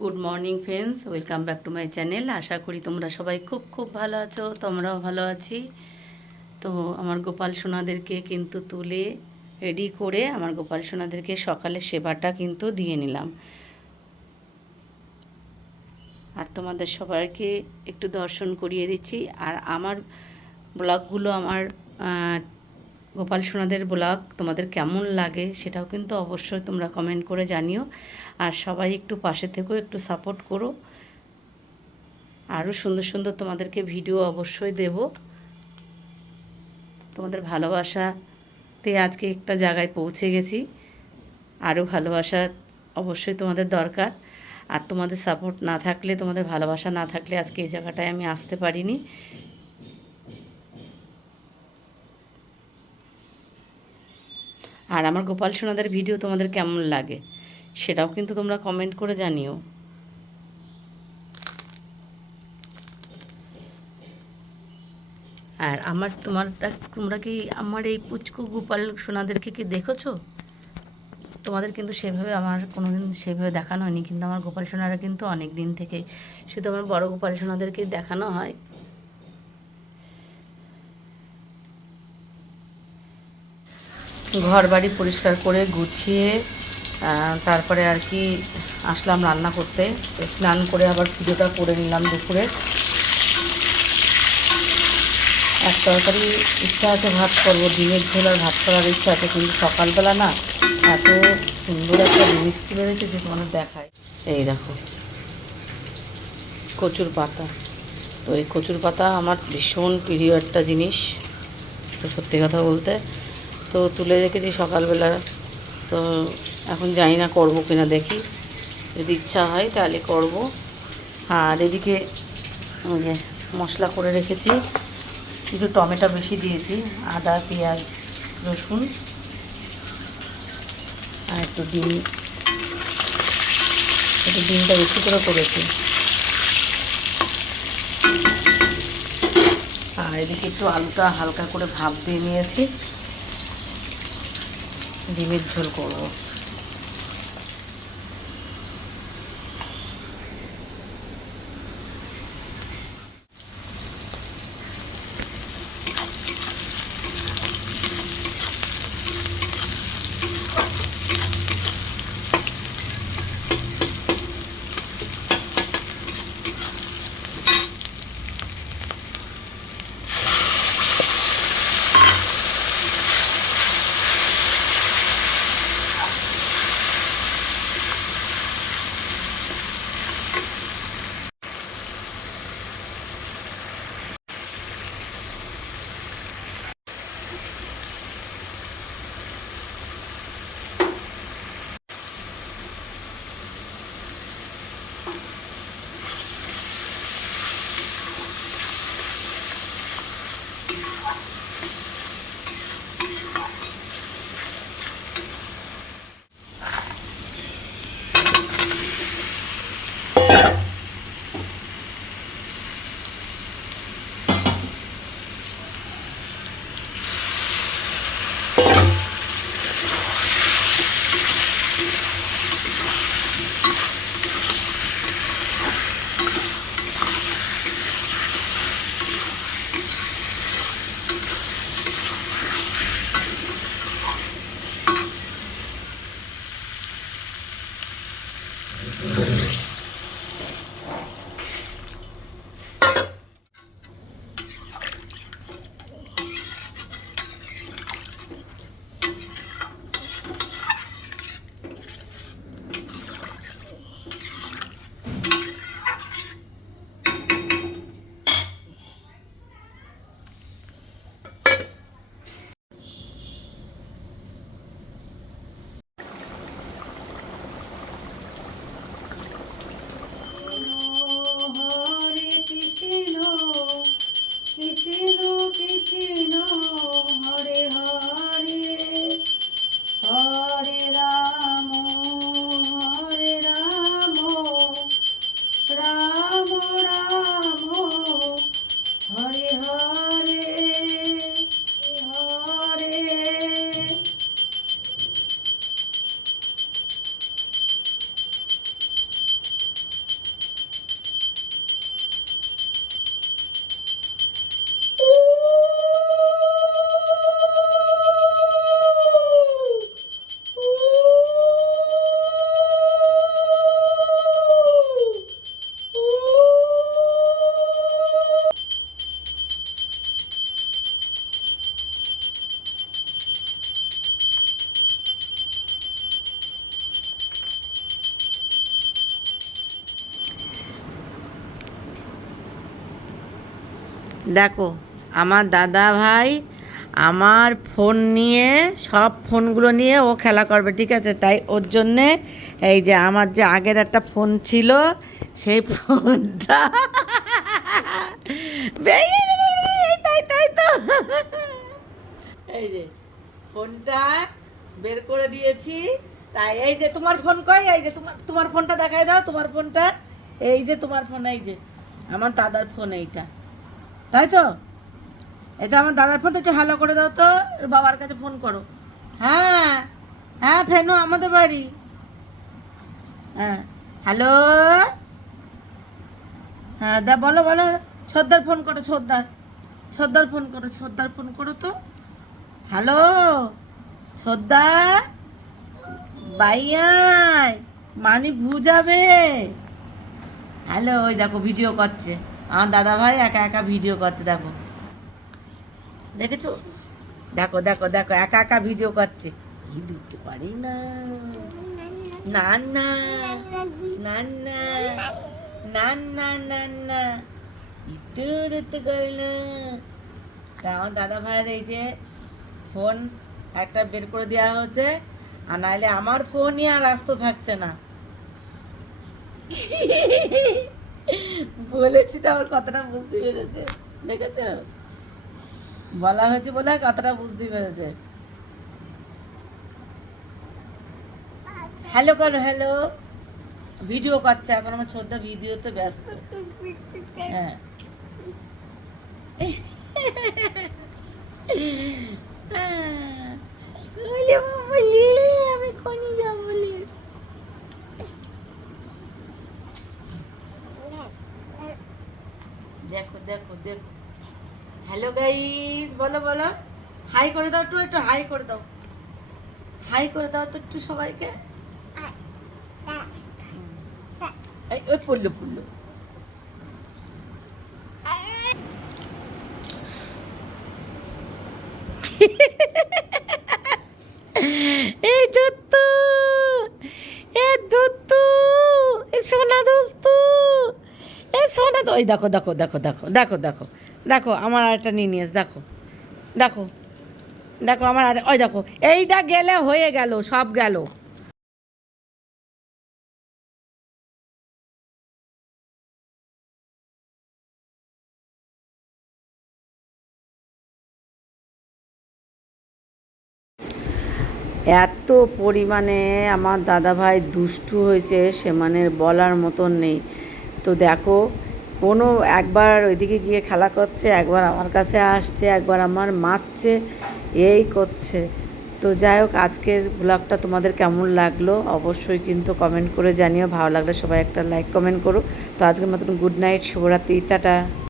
Good morning friends welcome back to my channel আশা করি তোমরা সবাই খুব খুব ভালো আছো, তোমরাও ভালো আছি। তো আমার গোপাল সোনাদেরকে কিন্তু তুলে রেডি করে আমার গোপাল সোনাদেরকে সকালে সেবাটা কিন্তু দিয়ে নিলাম। আর তোমাদের সবাইকে একটু দর্শন করিয়ে দিচ্ছি। আর আমার ব্লগগুলো আমার গোপাল সোনাদের ব্লগ তোমাদের কেমন লাগে সেটাও কিন্তু অবশ্যই তোমরা কমেন্ট করে জানিও। আর সবাই একটু পাশে থেকেও একটু সাপোর্ট করো। আরও সুন্দর সুন্দর তোমাদেরকে ভিডিও অবশ্যই দেব। তোমাদের ভালোবাসাতে আজকে একটা জায়গায় পৌঁছে গেছি। আরও ভালোবাসা অবশ্যই তোমাদের দরকার। আর তোমাদের সাপোর্ট না থাকলে, তোমাদের ভালোবাসা না থাকলে আজকে এই জায়গাটায় আমি আসতে পারিনি। আর আমার গোপাল সোনাদের ভিডিও তোমাদের কেমন লাগে? সেটাও কিন্তু তোমরা কমেন্ট করে জানিও। আর আমার তোমার তোমরা কি আমার এই পুচকু গোপাল সোনাদেরকে কি দেখেছ? তোমাদের কিন্তু সেভাবে আমার কোনোদিন সেভাবে দেখানো হয়নি, কিন্তু আমার গোপাল সোনারা কিন্তু অনেক দিন থেকে শুধু আমার বড় গোপাল সোনাদেরকে দেখানো হয়। ঘর বাড়ি পরিষ্কার করে গুছিয়ে তারপরে আর কি আসলাম রান্না করতে। স্নান করে আবার পুজোটা করে নিলাম দুপুরে। এক তরকারি ইচ্ছা আছে ভাত করব, ডিমের ঝোল আর ভাত করার ইচ্ছা আছে, কিন্তু সকালবেলা না এত সুন্দর একটা মিষ্টি বেরোচ্ছে যে তোমাদের দেখায়। এই দেখো, কচুর পাতা। তো এই কচুর পাতা আমার ভীষণ প্রিয় একটা জিনিস, তো সত্যি কথা বলতে তো তুলে রেখেছি সকালবেলা। তো এখন জানি না করব কিনা দেখি। যদি ইচ্ছা হয় তাহলে করব। আর এদিকে মশলা করে রেখেছি। কিছু টমেটো বেশি দিয়েছি, আদা, পেঁয়াজ, রসুন আর একটু ডিম। একটু ডিমটা বেশি করে করেছি। আর এদিকে একটু আলুটা হালকা করে ভাপ দিয়ে নিয়েছি। ডিমের ঝোল করব। দেখো, আমার দাদা ভাই আমার ফোন নিয়ে, সব ফোনগুলো নিয়ে ও খেলা করবে, ঠিক আছে? তাই ওর জন্যে এই যে আমার যে আগের একটা ফোন ছিল, সেই ফোনটা তাই তো। এই যে ফোনটা বের করে দিয়েছি। তাই, এই যে তোমার ফোন কই? এই যে তোমার তোমার ফোনটা দেখাই দাও, তোমার ফোনটা এই যে তোমার ফোন এই যে আমার দাদার ফোন এইটা। তাই তো? এটা আমার দাদার ফোন, তো একটু হ্যালো করে দাও তো বাবার কাছে ফোন করো। হ্যাঁ হ্যাঁ ফেনো, আমাদের বাড়ি। হ্যাঁ হ্যালো হ্যাঁ দা, বলো বলো ছোদ্দার ফোন করো ছোদ্দার ছোদ্দার ফোন করো ছোদ্দার ফোন করো তো। হ্যালো ছোদ্দার বাইয়াই মানি ভুজাবে। হ্যালো ওই দেখো ভিডিও করছে। আমার দাদা ভাই একা একা ভিডিও করছে দেখো। দেখেছ? দেখো দেখো দেখো একা একা ভিডিও করছে। ভিডিও তো পারি না। না না না না না না না না ইতো দেখতে করে না তা আমার দাদা ভাইয়ের এই যে ফোন একটা বের করে দেওয়া হচ্ছে আর নাহলে আমার ফোনই আর আসতে থাকছে না। বলেছি তো, আমার কথাটা বুঝতে পেরেছে। দেখেছ? বলা হয়েছে বলে কথাটা বুঝতে পেরেছে। হ্যালো করো হ্যালো ভিডিও করছে, এখন আমার ছোটদা ভিডিওতে ব্যস্ত। হ্যাঁ। বলে বলে আমি কোনি যাব বলে দেখো দেখো দেখো হ্যালো গাইস বলো বলো। হাই করে দাও একটু একটু হাই করে দাও। হাই করে দাও তো একটু সবাইকে। ওই পড়ল পড়ল। তো ওই দেখো দেখো দেখো দেখো দেখো দেখো দেখো, আমার আরেকটা নিয়ে নিয়েস দেখো দেখো দেখো, আমার আর, ওই দেখো, এইটা গেলে হয়ে গেল, সব গেল। এত পরিমাণে আমার দাদাভাই দুষ্টু হয়েছে, সে মানে বলার মতন নেই। তো দেখো কোনো একবার ওইদিকে গিয়ে খেলা করছে, একবার আমার কাছে আসছে, একবার আমার মারছে, এই করছে। তো যাই হোক, আজকের ব্লগটা তোমাদের কেমন লাগল অবশ্যই কিন্তু কমেন্ট করে জানিও। ভালো লাগলে সবাই একটা লাইক কমেন্ট করো। তো আজকের মতন গুড নাইট শুভরাত্রি, টাটা।